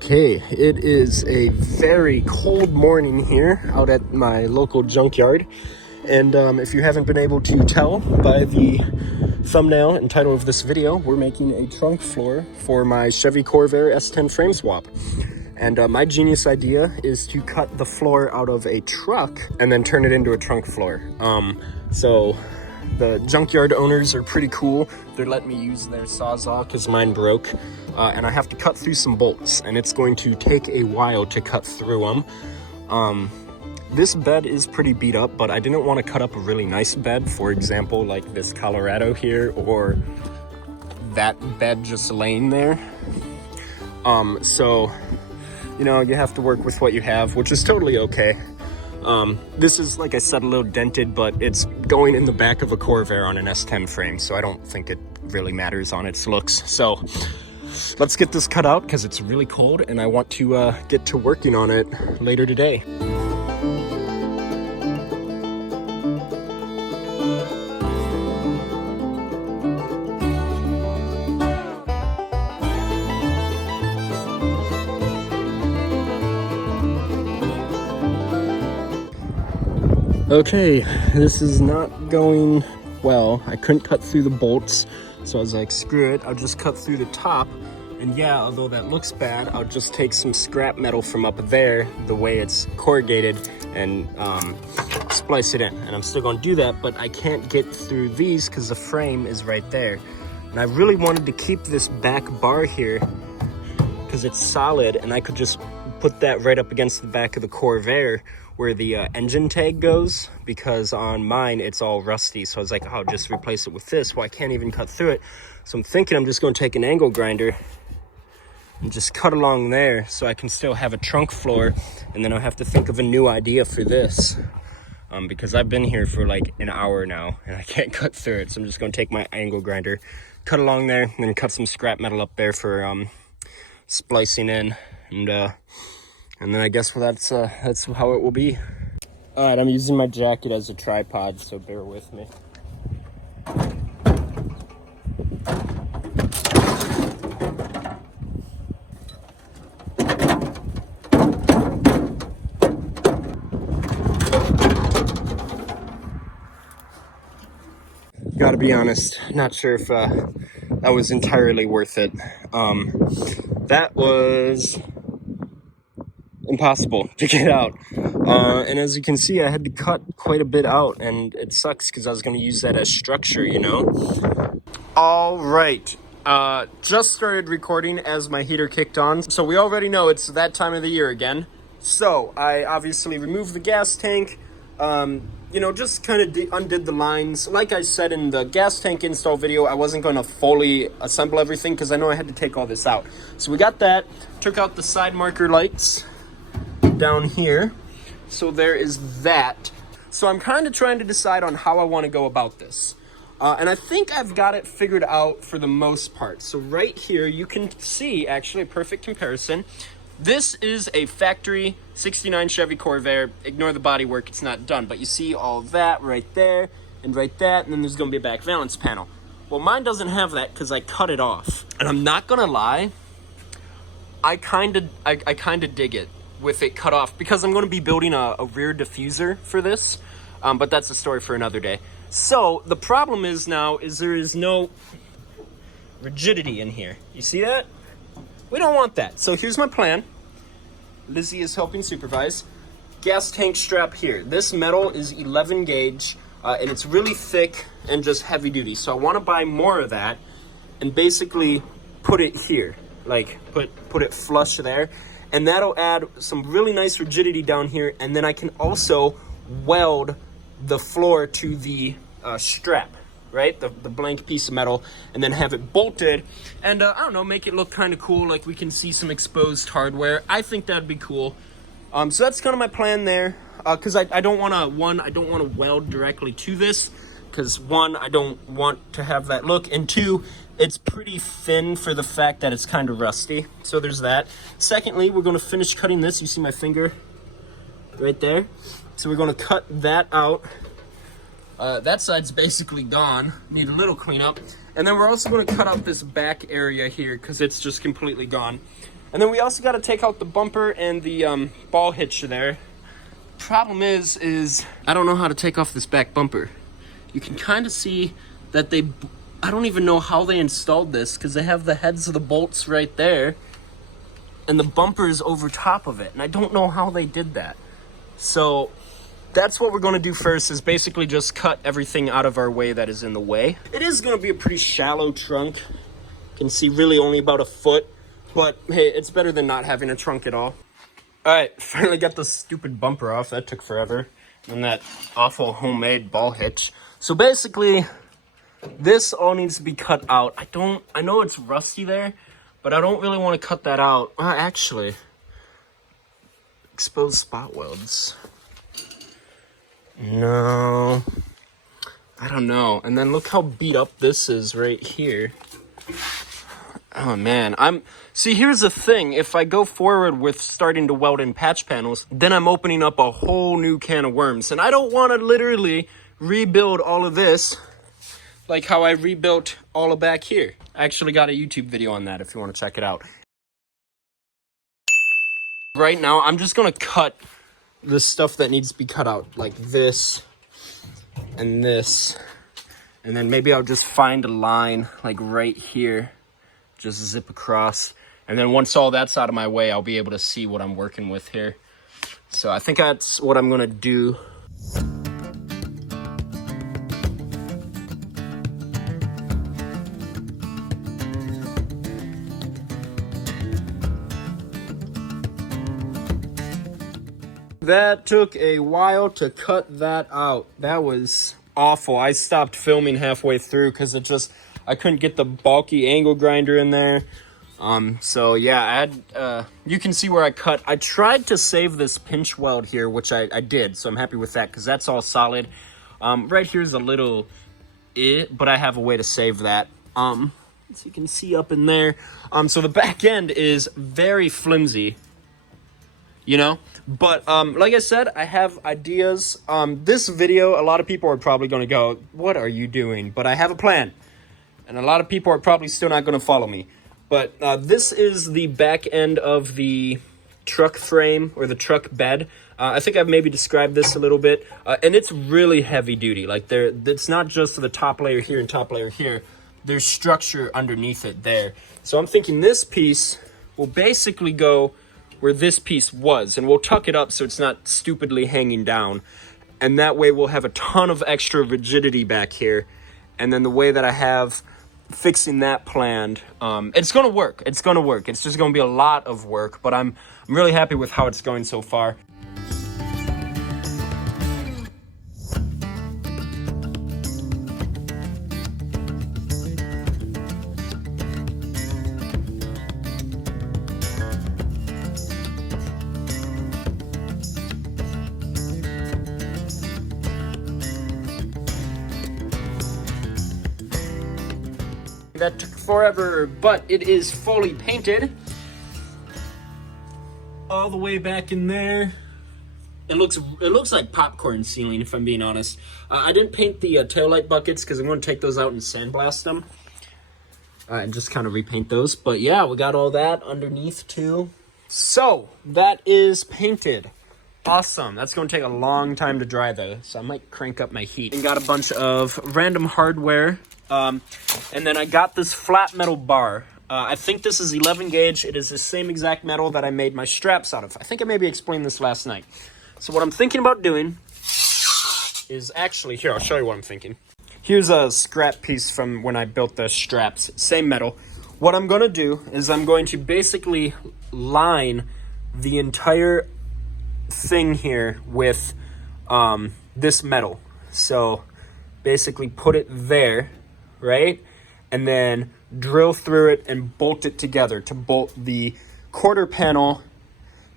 Okay, it is a very cold morning here out at my local junkyard. And if you haven't been able to tell by the thumbnail and title of this video, we're making a trunk floor for my Chevy Corvair S10 frame swap. And my genius idea is to cut the floor out of a truck and then turn it into a trunk floor. So the junkyard owners are pretty cool. They're letting me use their Sawzall because mine broke. And I have to cut through some bolts, and it's going to take a while to cut through them. This bed is pretty beat up, but I didn't want to cut up a really nice bed. For example, like this Colorado here, or that bed just laying there. So, you know, you have to work with what you have, which is totally okay. This is, like I said, a little dented, but it's going in the back of a Corvair on an S10 frame, so I don't think it really matters on its looks. So let's get this cut out because it's really cold and I want to get to working on it later today. Okay, this is not going well. I couldn't cut through the bolts, so I was like, screw it, I'll just cut through the top. And yeah, although that looks bad, I'll just take some scrap metal from up there, the way it's corrugated, and splice it in. And I'm still gonna do that, but I can't get through these because the frame is right there. And I really wanted to keep this back bar here because it's solid, and I could just put that right up against the back of the Corvair where the engine tag goes, because on mine it's all rusty. So I was like, oh, I'll just replace it with this. Well, I can't even cut through it. So I'm thinking I'm just gonna take an angle grinder and just cut along there so I can still have a trunk floor, and then I'll have to think of a new idea for this. Because I've been here for like an hour now and I can't cut through it. So I'm just gonna take my angle grinder, cut along there, and then cut some scrap metal up there for splicing in, and then I guess that's how it will be. All right, I'm using my jacket as a tripod, so bear with me. Gotta be honest, not sure if that was entirely worth it. That was impossible to get out. And as you can see, I had to cut quite a bit out, and it sucks because I was going to use that as structure, you know? All right. Just started recording as my heater kicked on. So we already know it's that time of the year again. So I obviously removed the gas tank, you know, just kind of undid the lines. Like I said in the gas tank install video, I wasn't going to fully assemble everything because I know I had to take all this out. So we got that, took out the side marker lights down here. So there is that. So I'm kind of trying to decide on how I want to go about this. And I think I've got it figured out for the most part. So right here, you can see actually a perfect comparison. This is a factory 69 Chevy Corvair. Ignore the bodywork, it's not done. But you see all that right there and right that, and then there's gonna be a back valance panel. Well, mine doesn't have that because I cut it off. And I'm not gonna lie, I kind of dig it with it cut off because I'm going to be building a rear diffuser for this, but that's a story for another day. So the problem is now is there is no rigidity in here. You see that? We don't want that. So here's my plan. Lizzie is helping supervise. Gas tank strap here. This metal is 11 gauge and it's really thick and just heavy duty. So I want to buy more of that and basically put it here, like put it flush there. And that'll add some really nice rigidity down here. And then I can also weld the floor to the strap, right? The blank piece of metal, and then have it bolted. And I don't know, make it look kind of cool. Like we can see some exposed hardware. I think that'd be cool. So that's kind of my plan there. Cause I don't want to weld directly to this. Cause one, I don't want to have that look. And two, it's pretty thin for the fact that it's kind of rusty. So there's that. Secondly, we're going to finish cutting this. You see my finger right there? So we're going to cut that out. That side's basically gone. Need a little cleanup. And then we're also going to cut out this back area here because it's just completely gone. And then we also got to take out the bumper and the ball hitch there. Problem is I don't know how to take off this back bumper. You can kind of see that I don't even know how they installed this, because they have the heads of the bolts right there and the bumper is over top of it, and I don't know how they did that. So that's what we're going to do first, is basically just cut everything out of our way that is in the way. It is going to be a pretty shallow trunk. You can see really only about a foot, but hey, it's better than not having a trunk at all. All right, finally got the stupid bumper off. That took forever. And that awful homemade ball hitch. So basically, this all needs to be cut out. I know it's rusty there, but I don't really want to cut that out. Actually, exposed spot welds. No, I don't know. And then look how beat up this is right here. Oh man, see, here's the thing. If I go forward with starting to weld in patch panels, then I'm opening up a whole new can of worms. And I don't want to literally rebuild all of this like how I rebuilt all of back here. I actually got a YouTube video on that if you want to check it out. Right now, I'm just going to cut the stuff that needs to be cut out, like this and this. And then maybe I'll just find a line like right here, just zip across. And then once all that's out of my way, I'll be able to see what I'm working with here. So I think that's what I'm going to do. That took a while to cut that out. That was awful. I stopped filming halfway through because I couldn't get the bulky angle grinder in there. So yeah, I had, you can see where I cut. I tried to save this pinch weld here, which I did. So I'm happy with that because that's all solid. Right here's a little but I have a way to save that. So you can see up in there. So the back end is very flimsy, you know? But like I said, I have ideas. This video, a lot of people are probably going to go, what are you doing? But I have a plan. And a lot of people are probably still not going to follow me. But this is the back end of the truck frame, or the truck bed. I think I've maybe described this a little bit. And it's really heavy duty. Like it's not just the top layer here and top layer here. There's structure underneath it there. So I'm thinking this piece will basically go where this piece was, and we'll tuck it up so it's not stupidly hanging down. And that way we'll have a ton of extra rigidity back here. And then the way that I have fixing that planned, it's gonna work. It's gonna work. It's just gonna be a lot of work, but I'm really happy with how it's going so far. That took forever, but it is fully painted. All the way back in there. It looks like popcorn ceiling, if I'm being honest. I didn't paint the taillight buckets because I'm going to take those out and sandblast them. And just kind of repaint those. But yeah, we got all that underneath too. So, that is painted. Awesome. That's going to take a long time to dry though, so I might crank up my heat. And got a bunch of random hardware. And then I got this flat metal bar. I think this is 11 gauge. It is the same exact metal that I made my straps out of. I think I maybe explained this last night. So what I'm thinking about doing is actually, here, I'll show you what I'm thinking. Here's a scrap piece from when I built the straps, same metal. What I'm going to do is I'm going to basically line the entire thing here with this metal. So basically put it there, right? And then drill through it and bolt it together to bolt the quarter panel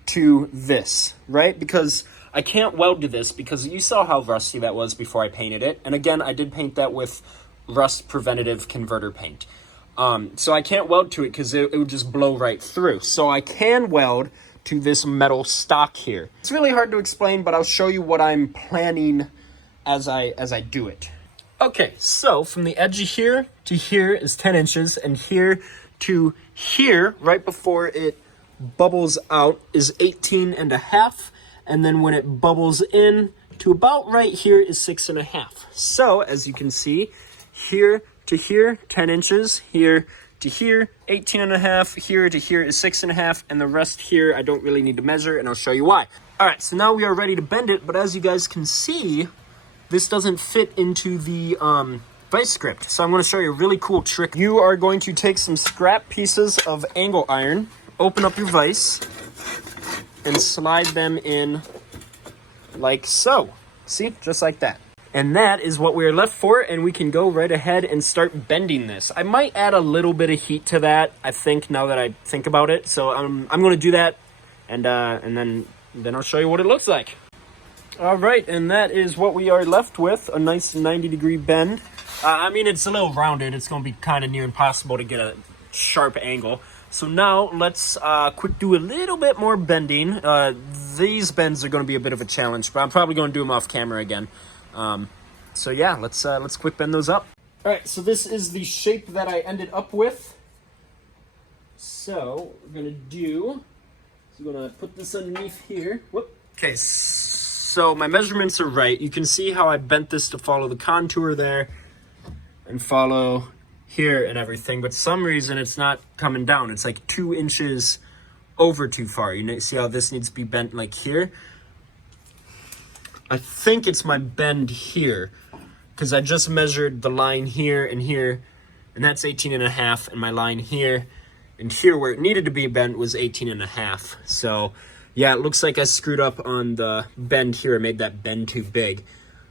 to this, right? Because I can't weld to this because you saw how rusty that was before I painted it. And again, I did paint that with rust preventative converter paint. So I can't weld to it because it would just blow right through. So I can weld to this metal stock here. It's really hard to explain, but I'll show you what I'm planning as I do it. Okay, so from the edge of here to here is 10 inches, and here to here, right before it bubbles out is 18.5, and then when it bubbles in to about right here is 6.5. So as you can see, here to here 10 inches, here to here 18.5, here to here is 6.5, and the rest here I don't really need to measure, and I'll show you why. All right, so now we are ready to bend it, but as you guys can see, this doesn't fit into the vice grip. So I'm going to show you a really cool trick. You are going to take some scrap pieces of angle iron, open up your vise, and slide them in like so. See, just like that. And that is what we're left for, and we can go right ahead and start bending this. I might add a little bit of heat to that, I think, now that I think about it. So I'm going to do that, and then I'll show you what it looks like. All right, and that is what we are left with, a nice 90-degree bend. I mean, it's a little rounded. It's going to be kind of near impossible to get a sharp angle. So now let's quick do a little bit more bending. These bends are going to be a bit of a challenge, but I'm probably going to do them off camera again. So yeah, let's quick bend those up. All right, so this is the shape that I ended up with. So we're going to put this underneath here. Whoop. Okay, so my measurements are right. You can see how I bent this to follow the contour there and follow here and everything, but some reason it's not coming down. It's like 2 inches over too far. You see how this needs to be bent like here? I think it's my bend here, because I just measured the line here, and that's 18.5, and my line here and here where it needed to be bent was 18.5. So yeah, it looks like I screwed up on the bend here. I made that bend too big.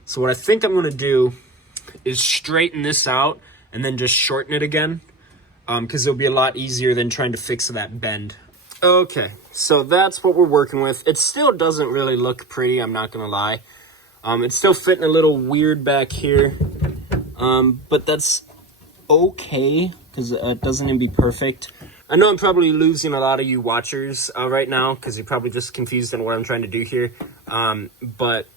So what I think I'm going to do is straighten this out and then just shorten it again, because it'll be a lot easier than trying to fix that bend. Okay, so that's what we're working with. It still doesn't really look pretty, I'm not going to lie. It's still fitting a little weird back here, but that's okay, because it doesn't even be perfect. I know I'm probably losing a lot of you watchers right now, because you're probably just confused on what I'm trying to do here, but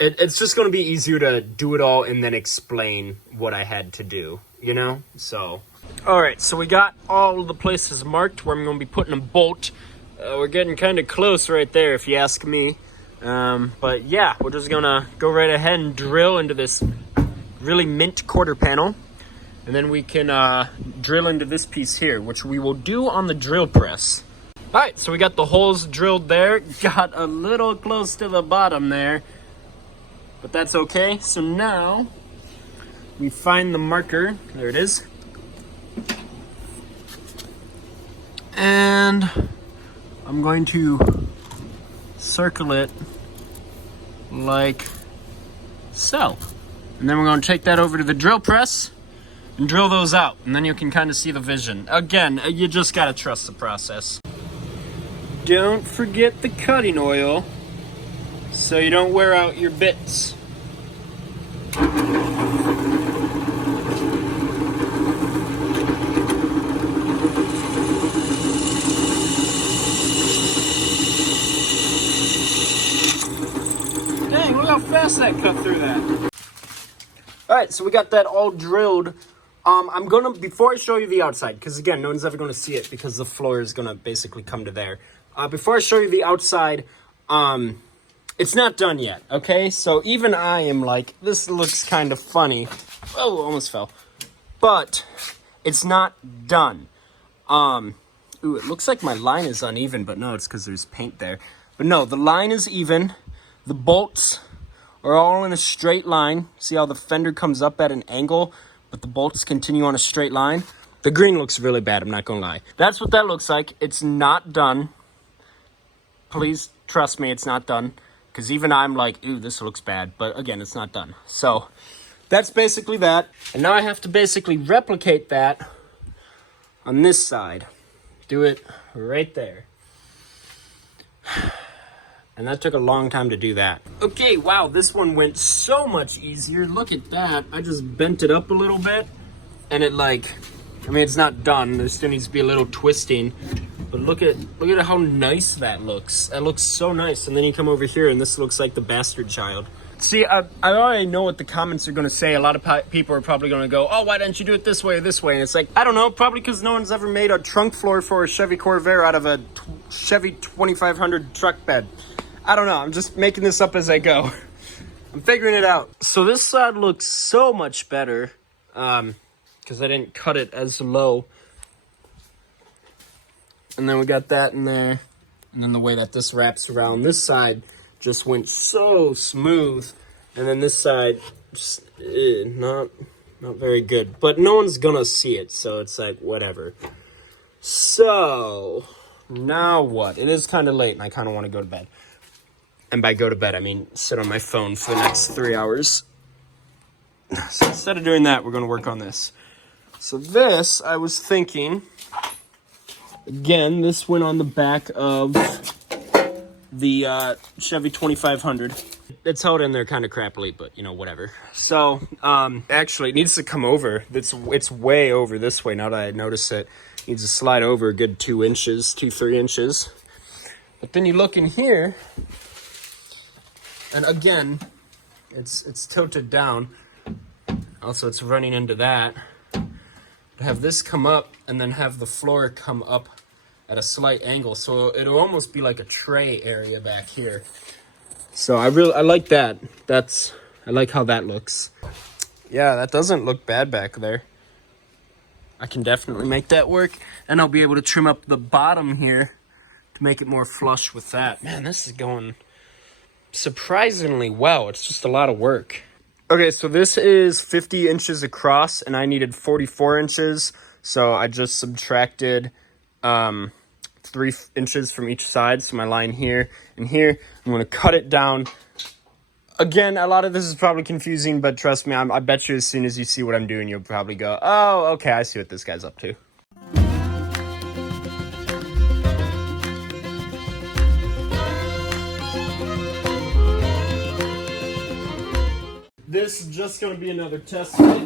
it's just going to be easier to do it all and then explain what I had to do, you know? So, all right, so we got all the places marked where I'm going to be putting a bolt. We're getting kind of close right there, if you ask me. But yeah, we're just going to go right ahead and drill into this really mint quarter panel. And then we can drill into this piece here, which we will do on the drill press. All right, so we got the holes drilled there. Got a little close to the bottom there, but that's okay. So now we find the marker. There it is. And I'm going to circle it like so. And then we're going to take that over to the drill press and drill those out. And then you can kind of see the vision. Again, you just got to trust the process. Don't forget the cutting oil so you don't wear out your bits. Dang, look how fast that cut through that. All right, so we got that all drilled. I'm gonna, before I show you the outside, because again, no one's ever gonna see it because the floor is gonna basically come to there. Before I show you the outside, it's not done yet, okay? So even I am like, this looks kind of funny. Oh, almost fell. But it's not done. Ooh, it looks like my line is uneven, but no, it's because there's paint there. But no, the line is even. The bolts are all in a straight line. See how the fender comes up at an angle, but the bolts continue on a straight line? The green looks really bad, I'm not gonna lie. That's what that looks like. It's not done. Please trust me, it's not done. Because even I'm like, ooh, this looks bad. But again, it's not done. So that's basically that. And now I have to basically replicate that on this side. Do it right there. And that took a long time to do that. Okay, wow, this one went so much easier. Look at that. I just bent it up a little bit. And it like, I mean, it's not done. There still needs to be a little twisting. But look at how nice that looks. That looks so nice. And then you come over here and this looks like the bastard child. See, I already know what the comments are going to say. A lot of people are probably going to go, oh, why didn't you do it this way or this way? And it's like, I don't know, probably because no one's ever made a trunk floor for a Chevy Corvair out of a Chevy 2500 truck bed. I don't know, I'm just making this up as I go. I'm figuring it out. So this side looks so much better because I didn't cut it as low. And then we got that in there. And then the way that this wraps around this side just went so smooth. And then this side, just not very good. But no one's gonna see it, so it's like, whatever. So, now what? It is kind of late, and I kind of want to go to bed. And by go to bed, I mean sit on my phone for the next 3 hours. So instead of doing that, we're gonna work on this. So this, I was thinking, again, this went on the back of the Chevy 2500. It's held in there kind of crappily, but you know, whatever. So, actually, it needs to come over. It's way over this way now that I notice it. It needs to slide over a good 3 inches. But then you look in here, and again, it's tilted down. Also, it's running into that. Have this come up, and then have the floor come up at a slight angle, so it'll almost be like a tray area back here. So I like that. I like how that looks. Yeah, that doesn't look bad back there. I can definitely make that work, and I'll be able to trim up the bottom here to make it more flush with that. Man, this is going surprisingly well. It's just a lot of work. Okay, so this is 50 inches across, and I needed 44 inches, so I just subtracted 3 inches from each side. So my line here and here, I'm going to cut it down. Again, a lot of this is probably confusing, but trust me, I bet you as soon as you see what I'm doing, you'll probably go, oh, okay, I see what this guy's up to. This is just going to be another test fit.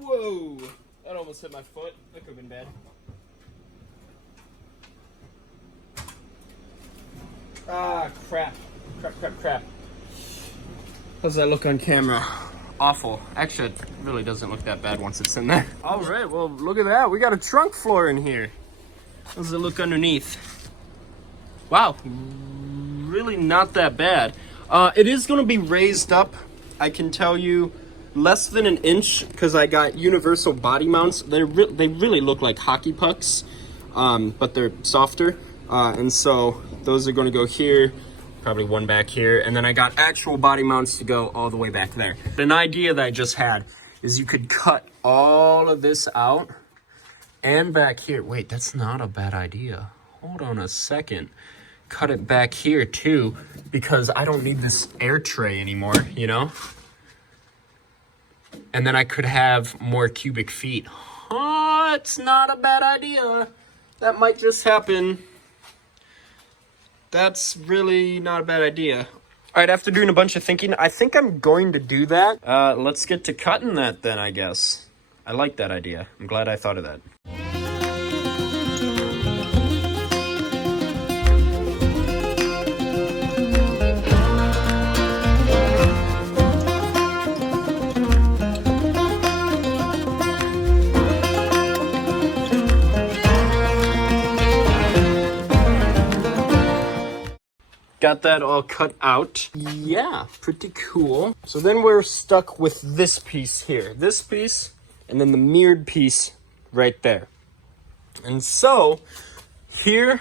Whoa! That almost hit my foot. That could have been bad. Ah, crap. Crap. How's that look on camera? Awful. Actually, it really doesn't look that bad once it's in there. All right, well, look at that. We got a trunk floor in here. How does it look underneath? Wow, really not that bad. It is going to be raised up, I can tell you, less than an inch, because I got universal body mounts. They really look like hockey pucks, but they're softer. And so those are going to go here, probably one back here, and then I got actual body mounts to go all the way back there. An idea that I just had is you could cut all of this out and back here. Wait, that's not a bad idea. Hold on a second. Cut it back here too, because I don't need this air tray anymore, you know? And then I could have more cubic feet. Oh, it's not a bad idea. That might just happen. That's really not a bad idea. All right, after doing a bunch of thinking, I think I'm going to do that. Let's get to cutting that then, I guess. I like that idea. I'm glad I thought of that. Got that all cut out. Yeah, pretty cool. So then we're stuck with this piece here. This piece, and then the mirrored piece right there. And so, here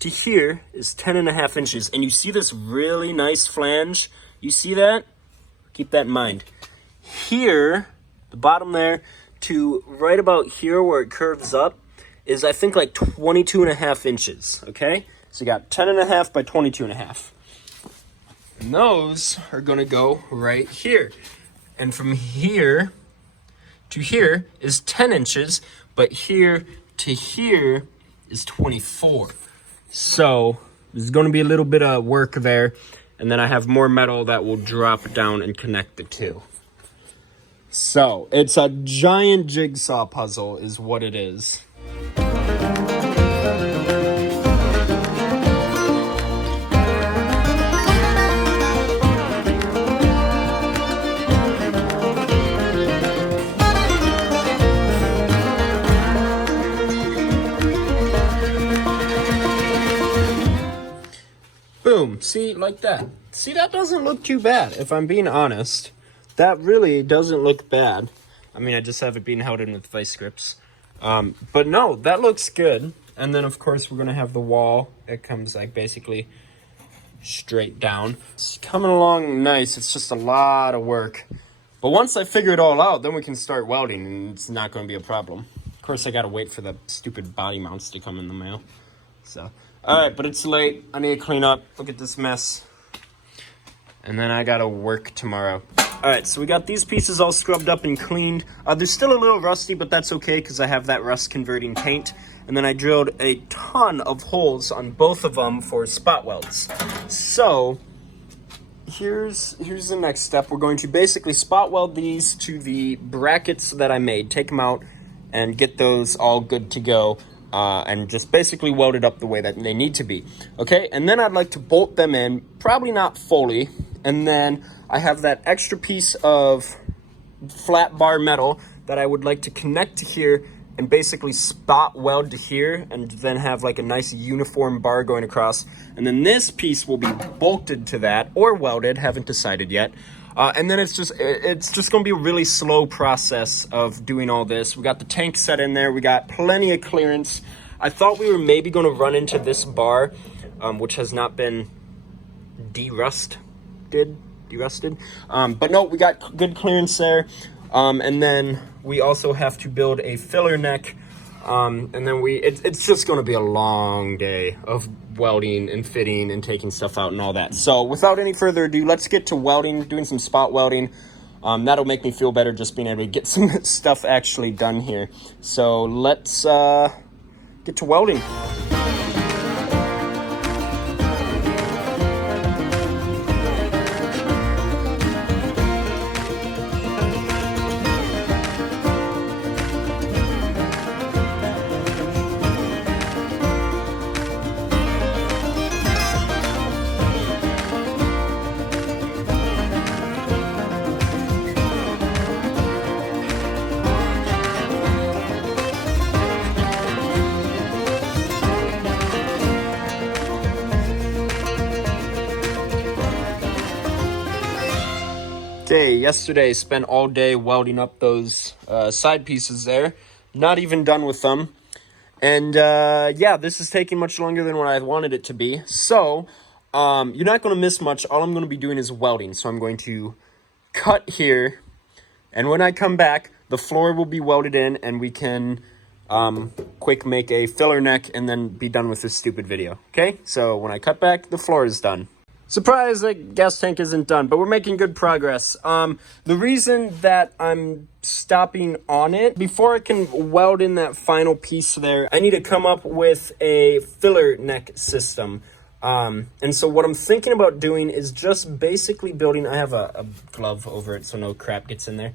to here is 10.5 inches. And you see this really nice flange? You see that? Keep that in mind. Here, the bottom there, to right about here where it curves up, is I think like 22.5 inches, okay? So you got 10.5 by 22.5. And those are gonna go right here. And from here to here is 10 inches, but here to here is 24. So There's going to be a little bit of work there. And then I have more metal that will drop down and connect the two. So, it's a giant jigsaw puzzle is what it is. Boom. See, like that. See, that doesn't look too bad, if I'm being honest. That really doesn't look bad. I mean, I just have it being held in with vice grips. But no, that looks good. And then, of course, we're going to have the wall. It comes, like, basically straight down. It's coming along nice. It's just a lot of work. But once I figure it all out, then we can start welding, and it's not going to be a problem. Of course, I got to wait for the stupid body mounts to come in the mail. So... Alright, but it's late. I need to clean up. Look at this mess. And then I gotta work tomorrow. Alright, so we got these pieces all scrubbed up and cleaned. They're still a little rusty, but that's okay because I have that rust converting paint. And then I drilled a ton of holes on both of them for spot welds. So, here's the next step. We're going to basically spot weld these to the brackets that I made. Take them out and get those all good to go. And just basically weld it up the way that they need to be. Okay, and then I'd like to bolt them in, probably not fully. And then I have that extra piece of flat bar metal that I would like to connect to here and basically spot weld to here and then have like a nice uniform bar going across. And then this piece will be bolted to that or welded, haven't decided yet. And then it's just going to be a really slow process of doing all this. We got the tank set in there. We got plenty of clearance. I thought we were maybe going to run into this bar, which has not been derusted. But no, we got good clearance there. And then we also have to build a filler neck. And then it's just going to be a long day of welding and fitting and taking stuff out and all that. So without any further ado, let's get to welding, doing some spot welding. That'll make me feel better just being able to get some stuff actually done here. So let's get to welding. Okay, yesterday spent all day welding up those side pieces there. Not even done with them. And yeah, this is taking much longer than what I wanted it to be. So, you're not going to miss much. All I'm going to be doing is welding. So I'm going to cut here. And when I come back, the floor will be welded in and we can quick make a filler neck and then be done with this stupid video. Okay, so when I cut back, the floor is done. Surprise, the gas tank isn't done, but we're making good progress. The reason that I'm stopping on it, before I can weld in that final piece there, I need to come up with a filler neck system. And so what I'm thinking about doing is just basically building, I have a glove over it so no crap gets in there.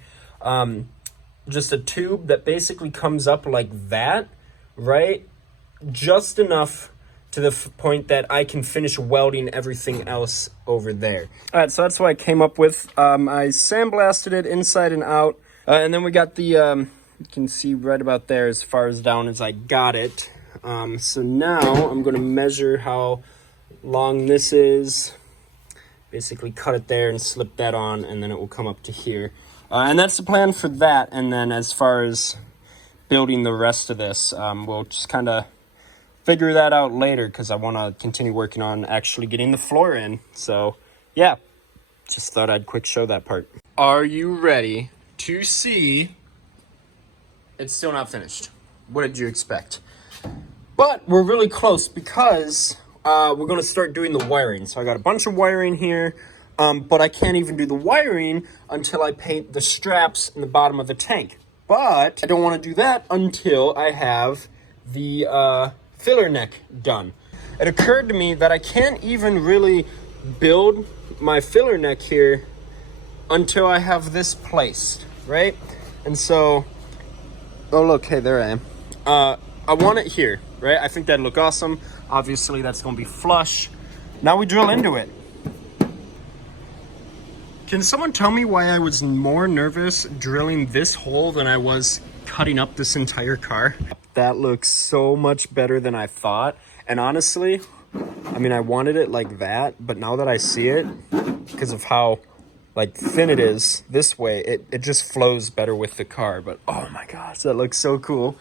Just a tube that basically comes up like that, right? Just enough to the point that I can finish welding everything else over there. All right, so that's what I came up with. I sandblasted it inside and out. And then we got the, you can see right about there as far as down as I got it. So now I'm gonna measure how long this is. Basically cut it there and slip that on, and then it will come up to here. And that's the plan for that. And then as far as building the rest of this, we'll just kind of figure that out later because I want to continue working on actually getting the floor in. So yeah, just thought I'd quick show that part. Are you ready to see? It's still not finished. What did you expect? But we're really close because we're going to start doing the wiring. So I got a bunch of wiring here, but I can't even do the wiring until I paint the straps in the bottom of the tank. But I don't want to do that until I have the filler neck done. it occurred to me that I can't even really build my filler neck here until I have this placed, right? And so, oh look, hey, there I am. I want it here, right? I think that'd look awesome. Obviously, that's gonna be flush. Now we drill into it. Can someone tell me why I was more nervous drilling this hole than I was cutting up this entire car? That looks so much better than I thought. And honestly, I mean, I wanted it like that, but now that I see it, because of how like thin it is this way, it just flows better with the car. But oh my gosh, that looks so cool.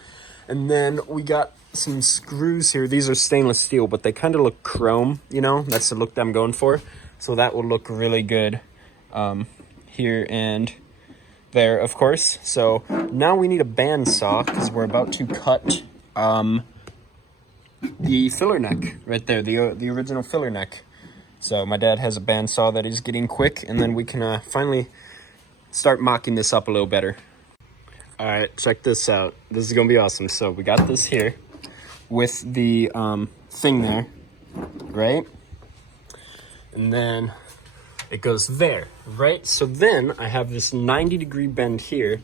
And then we got some screws here. These are stainless steel, but they kind of look chrome, you know? That's the look that I'm going for. So that will look really good here and there, of course. So now we need a bandsaw because we're about to cut the filler neck right there, the original filler neck. So my dad has a bandsaw that he's getting quick, and then we can finally start mocking this up a little better. All right, check this out. This is gonna be awesome. So we got this here with the thing there, right? And then it goes there, right? So then I have this 90-degree bend here,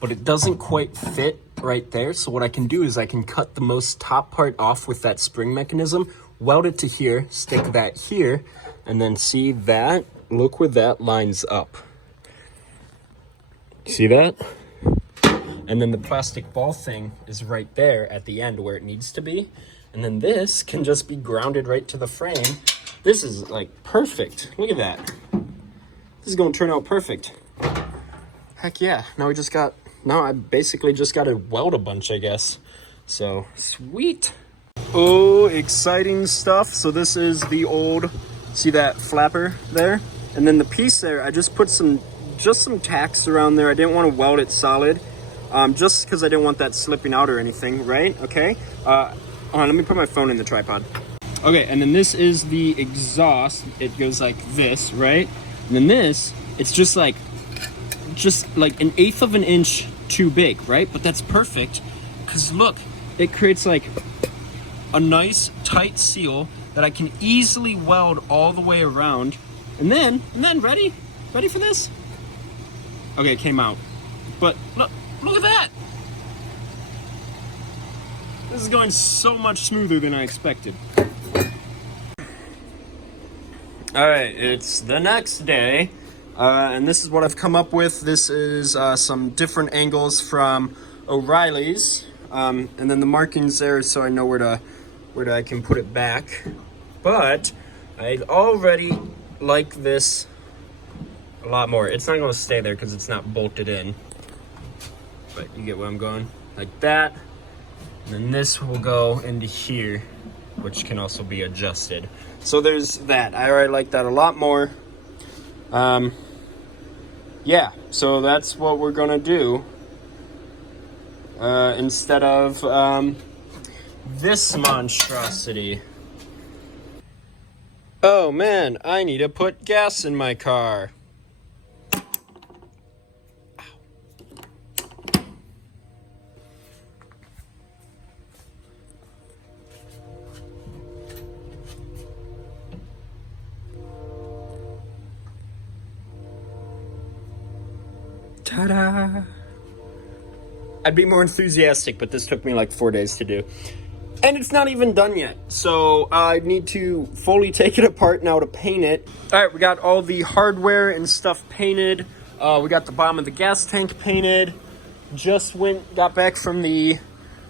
but it doesn't quite fit right there. So what I can do is I can cut the most top part off with that spring mechanism, weld it to here, stick that here, and then see that? Look where that lines up. See that? And then the plastic ball thing is right there at the end where it needs to be. And then this can just be grounded right to the frame. This is like perfect. Look at that. This is gonna turn out perfect. Heck yeah. Now I basically just gotta weld a bunch, I guess. So, sweet. Oh, exciting stuff. So this is the old, see that flapper there? And then the piece there, I just put some tacks around there. I didn't want to weld it solid, just because I didn't want that slipping out or anything, right? Okay. Hold on, let me put my phone in the tripod. Okay, and then this is the exhaust. It goes like this, right? And then this, it's just like an eighth of an inch too big, right? But that's perfect, because look, it creates like a nice tight seal that I can easily weld all the way around. And then ready for this? Okay, it came out. But look at that. This is going so much smoother than I expected. All right, it's the next day, and this is what I've come up with. This is some different angles from O'Reilly's, and then the markings there so I know where I can put it back. But I already like this a lot more. It's not going to stay there because it's not bolted in, but you get where I'm going, like that. And then this will go into here, which can also be adjusted. So there's that. I already like that a lot more. Yeah, so that's what we're gonna do instead of this monstrosity. Oh man, I need to put gas in my car. Ta-da! I'd be more enthusiastic, but this took me like 4 days to do. And it's not even done yet. So I need to fully take it apart now to paint it. All right, we got all the hardware and stuff painted. We got the bottom of the gas tank painted. Just got back from the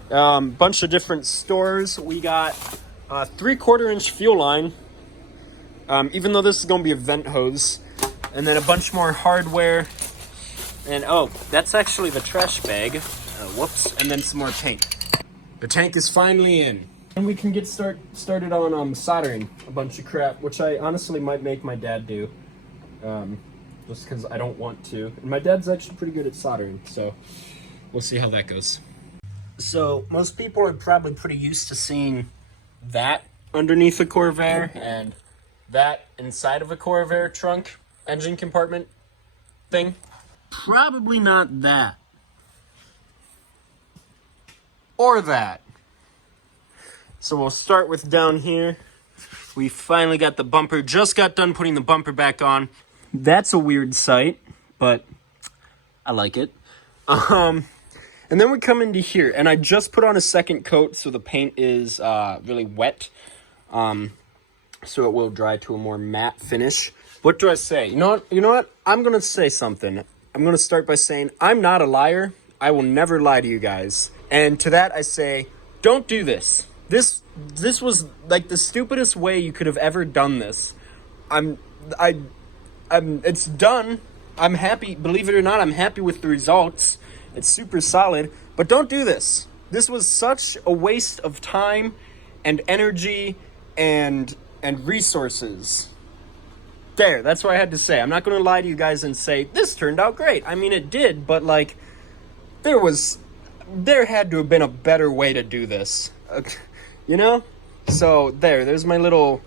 bunch of different stores. We got a 3/4 inch fuel line, even though this is gonna be a vent hose. And then a bunch more hardware. And oh, that's actually the trash bag. Whoops. And then some more paint. The tank is finally in. And we can get started on soldering a bunch of crap, which I honestly might make my dad do. Just because I don't want to. And my dad's actually pretty good at soldering, so we'll see how that goes. So most people are probably pretty used to seeing that underneath a Corvair and that inside of a Corvair trunk engine compartment thing. Probably not that. Or that. So we'll start with down here. We finally got the bumper. Just got done putting the bumper back on. That's a weird sight, but I like it. And then we come into here, and I just put on a second coat, so the paint is really wet. So it will dry to a more matte finish. What do I say? You know what? I'm gonna say something. I'm gonna start by saying I'm not a liar. I will never lie to you guys. And to that I say, don't do this. This was like the stupidest way you could have ever done this. It's done. I'm happy, believe it or not, I'm happy with the results. It's super solid, but don't do this. This was such a waste of time and energy and resources. There, that's what I had to say. I'm not going to lie to you guys and say, this turned out great. I mean, it did, but like, there had to have been a better way to do this. You know? So, there's my little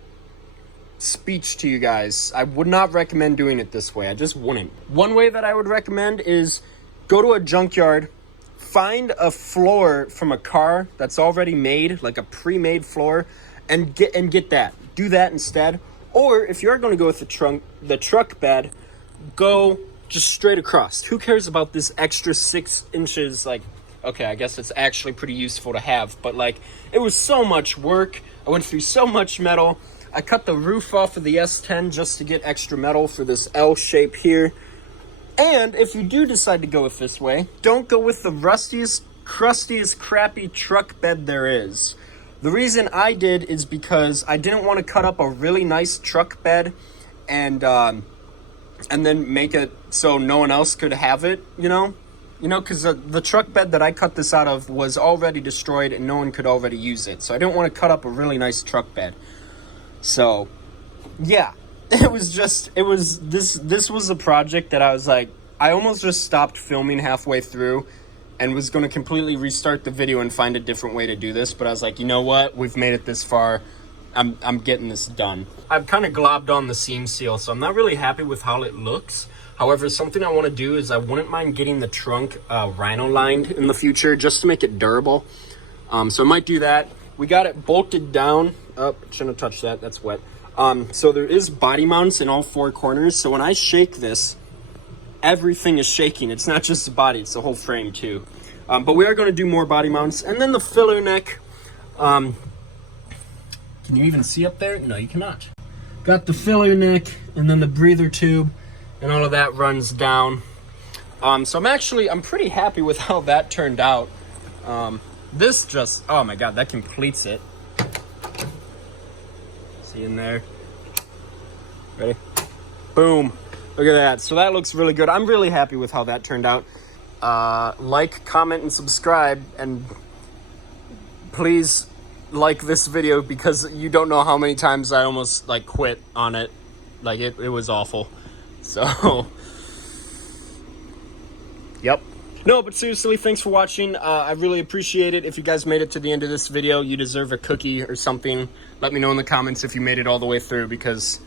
speech to you guys. I would not recommend doing it this way. I just wouldn't. One way that I would recommend is go to a junkyard, find a floor from a car that's already made, like a pre-made floor, and get that. Do that instead. Or if you're going to go with the truck bed, go just straight across. Who cares about this extra 6 inches? Like, okay, I guess it's actually pretty useful to have, but like, it was so much work. I went through so much metal. I cut the roof off of the S10 just to get extra metal for this L shape here. And if you do decide to go with this way, don't go with the rustiest, crustiest, crappy truck bed there is. The reason I did is because I didn't want to cut up a really nice truck bed and then make it so no one else could have it, you know, because the truck bed that I cut this out of was already destroyed and no one could already use it. So I didn't want to cut up a really nice truck bed. So, yeah, this was a project that I was like, I almost just stopped filming halfway through and was going to completely restart the video and find a different way to do this. But I was like, you know what? We've made it this far. I'm getting this done. I've kind of globbed on the seam seal, so I'm not really happy with how it looks. However, something I want to do is I wouldn't mind getting the trunk rhino lined in the future just to make it durable. So I might do that. We got it bolted down. Oh, shouldn't have touched that. That's wet. So there is body mounts in all 4 corners. So when I shake this, everything is shaking. It's not just the body, it's the whole frame too. But we are going to do more body mounts. And then the filler neck. Can you even see up there? No, you cannot. Got the filler neck and then the breather tube and all of that runs down. So I'm pretty happy with how that turned out. This just, oh my God, that completes it. See in there? Ready? Boom. Look at that. So that looks really good. I'm really happy with how that turned out. Like, comment, and subscribe. And please like this video because you don't know how many times I almost like quit on it. Like it was awful. So, yep. No, but seriously, thanks for watching. I really appreciate it. If you guys made it to the end of this video, you deserve a cookie or something. Let me know in the comments if you made it all the way through because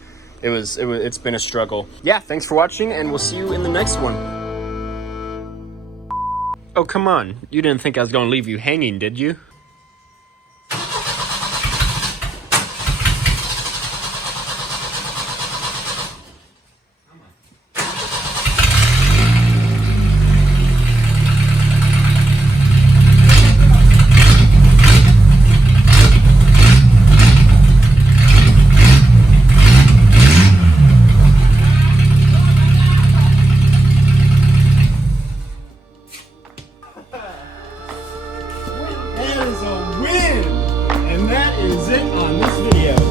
it's been a struggle. Yeah, thanks for watching, and we'll see you in the next one. Oh, come on. You didn't think I was going to leave you hanging, did you? That is a win! And that is it on this video.